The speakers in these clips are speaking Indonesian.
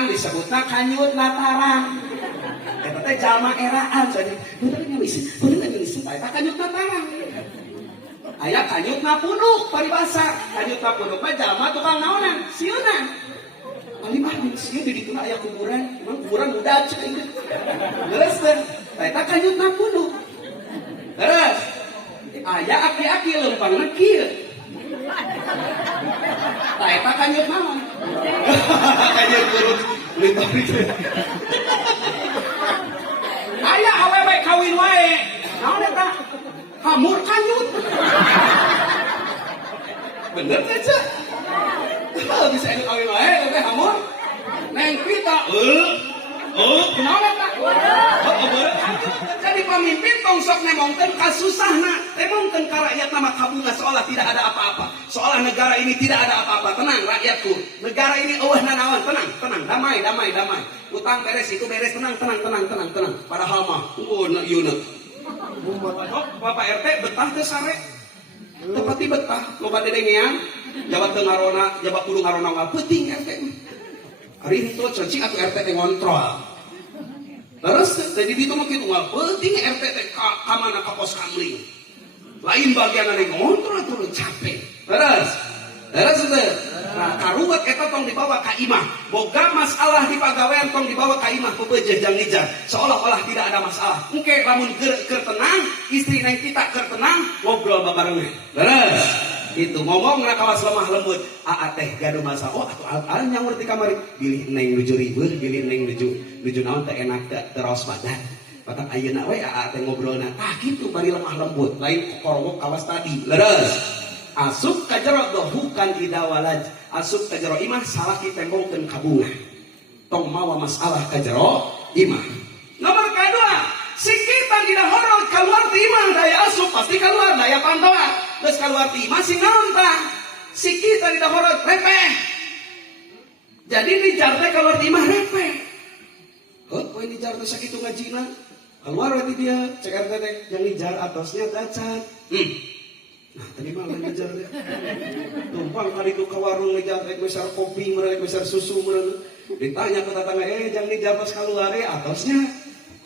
eraan disebutna kanyut natarang. Eta teh jalma eraan jadi bener geus eta kanyut natarang. Aya kanyut napunduk paribasa. Kanyut napunduk mah jalma tukang naonan, sieunan. Ali mah sieun di ditu aya kuburan, emang kuburan udah ceuing. Geus teh, eta kanyut napunduk. Terus aya aki-aki leumpangna kieu. Eta kanyut naon? Kanyut burung leumpang. Aya awewe kawin wae. Naon eta? Hamur kanyut. Bener saja. Bisa itu kawin wae teh hamur. Neng pita kunaon eta? Jadi pamimpin tong sok nemongkeun ka susahna, nemongkeun ka rakyat nama kabunga seolah tidak ada apa-apa. Seolah negara ini tidak ada apa-apa. Tenang rakyatku. Negara ini eueuhna naon? Tenang, damai. Utang beres itu beres, tenang. Padahal mah na ieu na. Bapak RT betah teh sare. Tepati betah, loba dedengean, jabat teu ngarona, jabat kudu ngarona mah peuting RT. Ari itu cacing atuh RT teh ngontrol. Terus jadi ditu mah kitu mah peuting RT teh ka mana ka pos kamling. Lain bagian anu ngontrol atuh capek. Terus teh. Nah, karuwet eta tong dibawa ka imah. Boga masalah di pagawean tong dibawa ka imah peupeujeuh jang nijar. Seolah-olah tidak ada masalah. Engke lamun keur tenang, istri neng kita keur tenang, ngobrol babarengan. Terus itu ngomong na kawas lemah lembut. Aa teh gaduh masalah. Oh atuh al nyaur di kamari. Bilih neng nuju ribeuh, bilih neng nuju naon teh enak teh teraos badan. Patak ayeuna we aa teh ngobrolna tah kitu bari lemah lembut. Lain korowok kawas tadi. Leres. Asup kajero dohukan idawalaj. Asup kajero imah salah ditembongkeun kabunga. Tong mawa masalah kajero imah. Nomor kedua, sikitan tidak horor keluar ti imah daya asup pasti keluar daya pantauan. Terus keluar ti imah sing naon tah? Sikitan tidak horor repeh. Jadi dijar teh keluar ti imah repeh. Heuh, poe dijar teh sakitu ngajina. Keluar we ti dia cek RT teh yang dijar atosnya dacan. Nah, tadi mah lain ngejar deh. Tumpang kali itu ke warung ngejar, besar kopi, besar susu, ditanya ke tetangga, jangan ngejar pas keluar atosnya,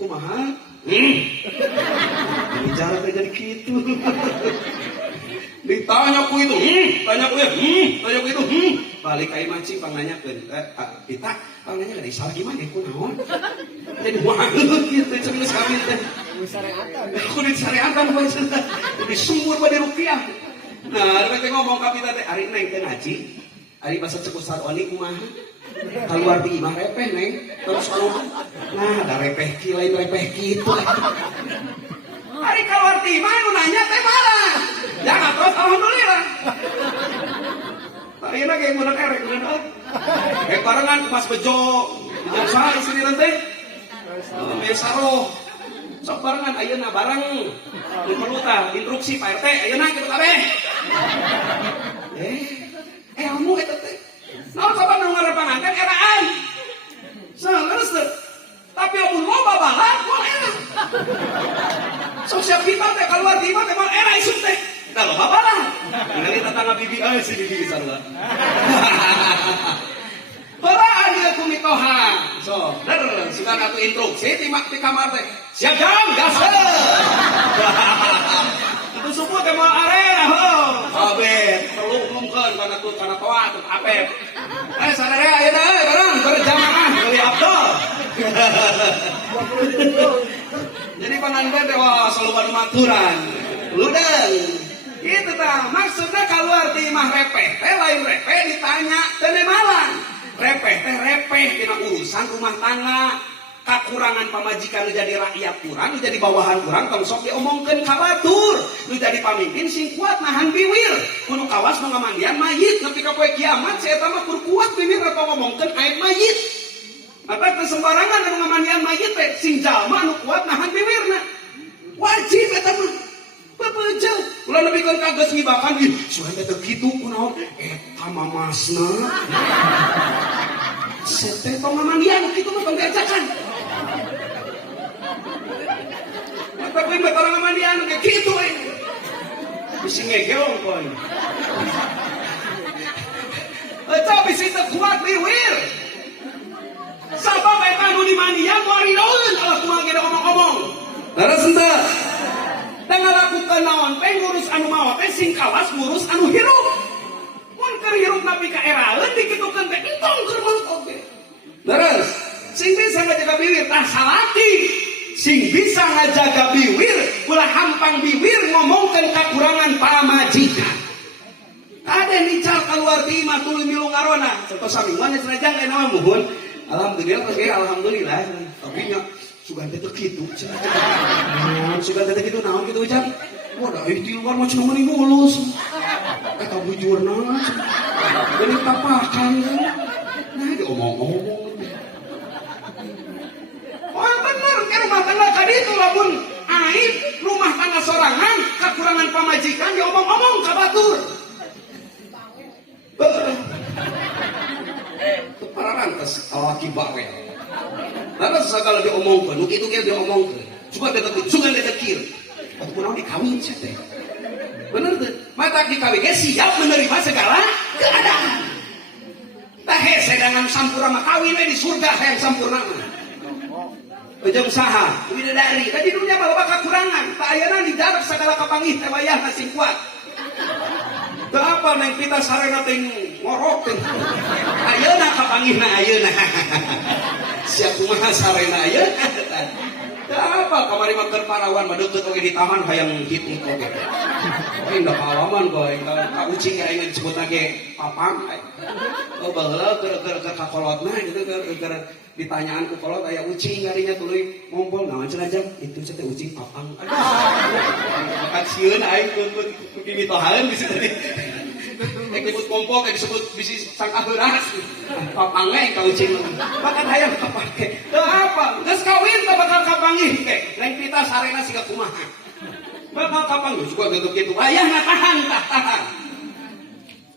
kumaha? Ngejar jadi gitu. Ditanya ku itu, tanya ku itu, balik kai mancing pangnanya ke kita, pangnanya gak disalah gimana? Ku naon? Jadi wah gitu, cuma sekali teh. Aku disareatan di sumur pada rupiah. Nah, kita ngomong kapita teh ari neng teh ngaji. Ari basa cekus sarwani kumaha? Keluar di imah repeh neng. Terus kalau nah ada repeh ki lain repeh kitu. Ari keluar di imah nu nanya teh malah. Jangan terus alhamdulillah. Ayeuna ge mun erek bener. Barengan pas bejo. Jeung saha istri teh? Besaro. Sok barengan ayeuna bareng. Perlu tah instruksi Pak RT ayeuna kitu kabeh. Kamu eta teh. Naon kapan nu ngarepangan eraan. Sanes teh. Tapi amun loba balat moal era. Sok siap kita teh keluar di imah teh moal era isuk teh. Da loba balat. Ngali tetangga bibi si bibi sarua. Baraan dia kumitohan. So, sudah aku instruksi di kamar teh. Siap jam, gasel. Itu subuh teh mau area, Abet, perlu umumkeun kana toa teu apep. Sadaya ayeuna bareng berjamaah beli Abdul. Jadi panganten teh wah saloba maturan. Ludeng. Itu tah maksudnya keluar di imah repeh. Lain repeh ditanya teu malang. Repeh tina urusan rumah tangga. Kakurangan pamajikan nu jadi rakyat kurang, nu jadi bawahan kurang, tong sok diomongkeun ka batur. Nu jadi pamimpin sing kuat nahan biwir. Kudu kawas ngamandian mayit nepi ka poe kiamat si eta mah kur kuat biwir atau ngomongkeun aib mayit. Maka teu sembarangan anu ngamandian mayit teh sing jalma nu kuat nahan biwirna. Wajib eta mah. Pepeujeul. Ulah lebihkeun ka geus ngibakan ieu, suara teh kitu kunaon? Eta mamasna. Sete tong ngamandian kitu mah tong diajakan. Tapi orang ngamandian kayak gitu bisa ngegeong poin. Tapi bisa kuat biwir. Leres henteu? Da ngalakukeun naon teh ngurus anu maot teh sing kawas ngurus anu hirup. Mun keur hirup napi ka eraeun dikitukeun teh entong keur maot oge. Leres? Sing bisa ngajaga bibir tah salaki. Sing bisa ngajaga bibir ulah hampang bibir ngomongkeun kakurangan pamajikan. Kade nical keluar di imah tuluy milu ngarona. Contoh samingan cenah aya muhun. Alhamdulillah oke alhamdulillah. Tapi nya sugan teh kitu. Sugan teh kitu naon kitu ucap. Wah da di luar mah cenah meuning mulus. Eta bujurna. Geuning tapakan. Nah diomong-omong. Oh bener, ke rumah tangga kaditu lamun aib rumah tangga sorangan kekurangan pamajikan diomong-omong ka batur. Pararantes alaki bawe. Lalu segala diomongkeun, nu kitu ge diomongkeun. Sugan dedekir. Atuh kunaon dikawin sia teh. Bener teu? Mata dikawin ge siap menerima segala keadaan. Tah hese dengan sampurna mah kawin we di surga hayang sampurna mah. Ujung saha, bidadari. Tadi dunia mah loba kakurangan. Tak ayeuna dijarak segala kapangih teh wayahna sing kuat. Teu apa neng pita sarena teh ngorok teh. Ayeuna kapangihna ayeuna. Sia kumaha sarena ayeuna. Teu apa kamari mah keur parawan mah deukeut oge di taman hayang hitung oge. Indah pengalaman boy. Ka ucing aing disebutna ge papang. Oh baheula keur ka kolotna gitu keur ditanyaan ku kolot aya ucing ngarinya tuluy ngompol naon cenah jang itu teh ucing papang. Aduh. Makan sieun aing ku dimitohaeun bisi tadi. Disebut kompol disebut bisi sang aheuras. Papang we ka ucing. Bahkan hayang kapake. Teu apa? Geus kawin teh bakal kapangih ke. Lain pita sarena siga kumaha. Bakal kapanggih suka gitu kitu. Ayahna tahan.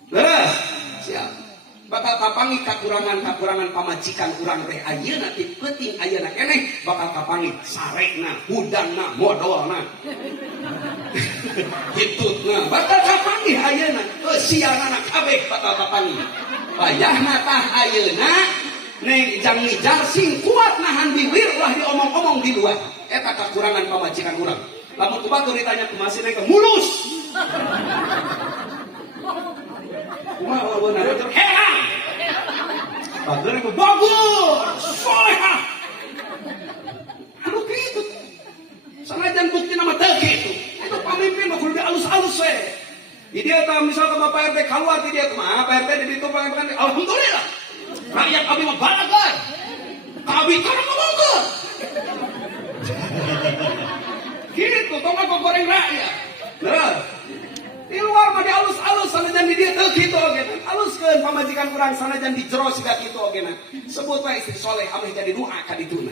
Leres. Siap. Bakal kapangi kakurangan pamajikan urang teh ayeuna ti peuting ayeuna keneh bakal kapangi sarekna, hudangna, modalna. Hitutna bakal kapangi ayeuna, siarana kabeh bakal kapangi. Bayahna tah ayeuna nejang nijar sing kuat nahan bibir ulah diomong-omong di luar. Eta kakurangan pamajikan urang. Lamun ku batur ditanya kumaha sih ke mulus. Kumaha bener herang. Batur ku bagus, solehah. Anu kitu. Sanajan bukti nama teu kitu. Itu pamimpin mah kudu dialus-alus we. Di dia tah misalkan Bapak RT keluar di dia kumaha Pak RT di ditu pangan alhamdulillah. Rakyat abi mah balagar. Abi kana ngomongkeun. Gitu tong goreng rakyat. Bener. Di luar mah dialus-alus sanajan di dieu teu kitu oge. Aluskeun pamajikan urang sanajan di jero siga kitu oge na. Sebut wae istri soleh ameh jadi doa ka dituna.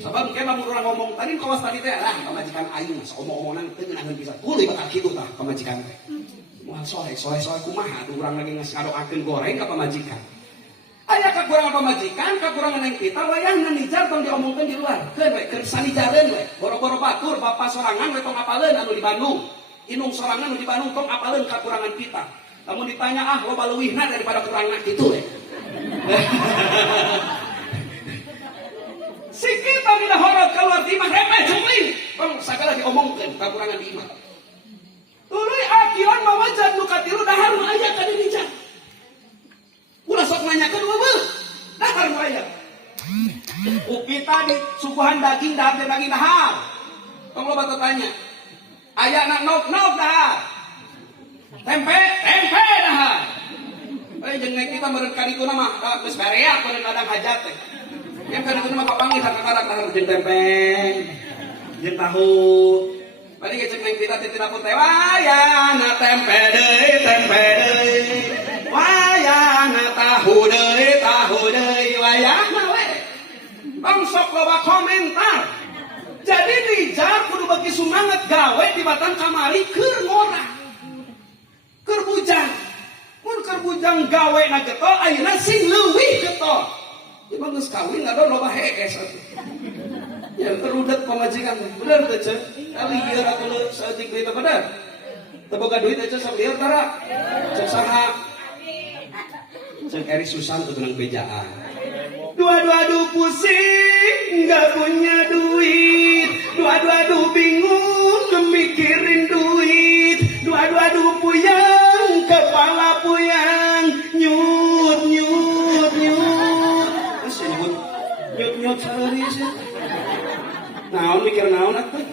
Sabab ke lamun urang ngomong tadi kawas tadi teh lah pamajikan aing omong-omongan teu ngeunaheun pisan. Tuluy bakal kitu tah pamajikan teh. Moal soleh kumaha urang lagi ngadoakeun goreng ka pamajikan. Aya kakurangan pamajikan, kakurangan yang kita wayahna nijar tong diomongkeun di luar. Keun we keur sanijareun we. Boro-boro batur bapa sorangan we tong apaleun anu di Bandung. Inung sorangan anu di Bandung tong apaleun kakurangan kita. Lamun ditanya loba leuwihna daripada kurangna kitu we. Si kita dina horot keluar di imah repeh cungling. Tong sagala diomongkeun kakurangan di imah. Tuluy akilan mawajad nu katilu dahar nu aya ka di nijar. Ulah sok nanyakeun eueuh. Dahar nu aya. Upita di suguhan daging dahar. Tong loba tanya. Aya na nok dahar. Tempe dahar. Jeung nek kita meureun ka ditu mah geus bereak meureun ladang hajat teh. Yang ka ditu mah kapanggih kakak dahar jeung tempe. Jeung tahu. Bari ge cek nek kita teh tidak teh wayana tempe deui. Wayana tahu deui wayahna we. Bangsok loba komentar. Jadi nijar kudu bagi semangat gawe di batang kamari keur ngorah. Keur bujang. Mun keur bujang gawe na getol ayeuna sing leuwih getol. Ieu mah geus kawin ngadon loba hees atuh. Ya terudet pamajikan bener teh ceuk. Kali ieu atuh saeutik deui teh bener. Teu boga duit teh ceuk lieur tara. Ceuk saha? Ceuk Eri Susan teu tenang bejaan. Dua-dua pusing, nggak punya duit. Aduh bingung mikirin duit. Aduh puyeng, kepala puyeng. Nyut. Masih nyut serius ya. Naon mikir naon atuh?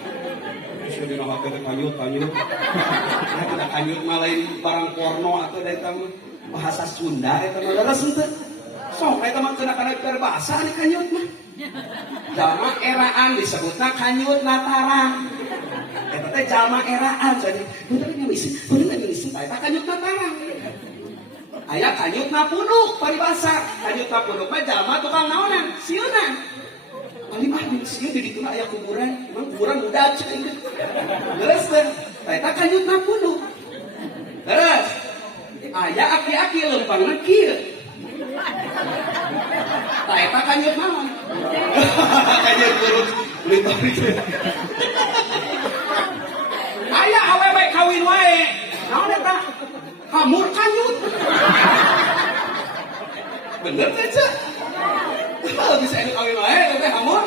Sudah dina HP teh kanyut. Nah, kita kanyut mah lain barang porno atau da eta mah bahasa Sunda eta mah leres henteu. Sok eta mah kana berbahasa nih kanyut mah. Jalma eraan disebutna kanyut natarang. Eta teh jalma eraan jadi bener ngeusin eta kanyut natarang. Aya kanyut na puduk paribasa. Kanyut na puduk mah jalma tukang naonan, sieunan. Ali mah di sini di ditu aya kuburan, emang kuburan muda ceuing. Leres teh. Eta kanyut na puduk. Leres. Aya aki-aki leumpangna kieu. Tah eta kanyut naon? Kanyut buruk litori. Aya awewe kawin wae. Naon eta? Hamur kanyut. Bener teh ce? Bisa ini kawin wae teh hamur.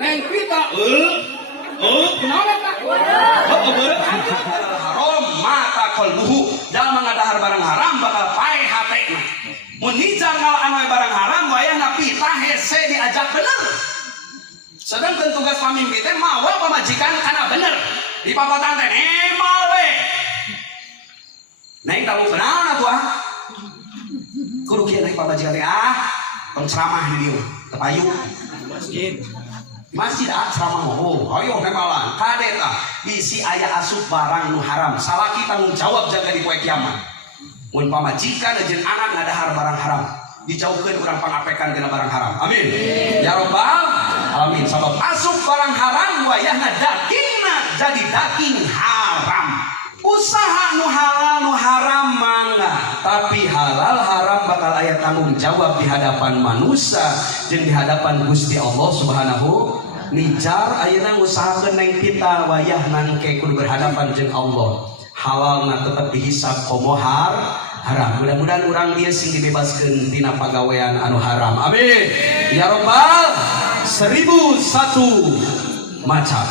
Neng pita kunaon eta? Haram mata qalbuhu. Jalma ngadahar barang haram bakal pae hatena. Mun nijar ngalaan wae barang haram wayahna pitah hese diajak bener. Sedangkan tugas pamimpin teh mawa pamajikan kana bener. Di papatan teh emal we. Neng tahu kenaon atuh ah? Kudu kieu naik pamajikan teh tong ceramah di dieu, tepayu. Masjid ceramah mah. Ayo nemalan kade tah bisi aya asup barang nu haram. Salaki tanggung jawab jaga di poe kiamat. Mun pamajikan jeung anak ngadahar barang haram, dijauhkeun urang pangapekan tina barang haram. Amin. Ya Rabbal alamin. Sabab asup barang haram wayahna dagingna jadi daging haram. Usaha nu halal nu haram mangga, tapi halal haram bakal aya tanggung jawab di hadapan manusia jeung di hadapan Gusti Allah Subhanahu. Nijar ayeuna ngusahakeun neng kita wayahna engke kudu berhadapan jeung Allah. Halalna tetap dihisab komo haram. Mudah-mudahan urang dia sing dibebaskeun tina pagawean anu haram. Amin. Ya Rabbal 1001 macam.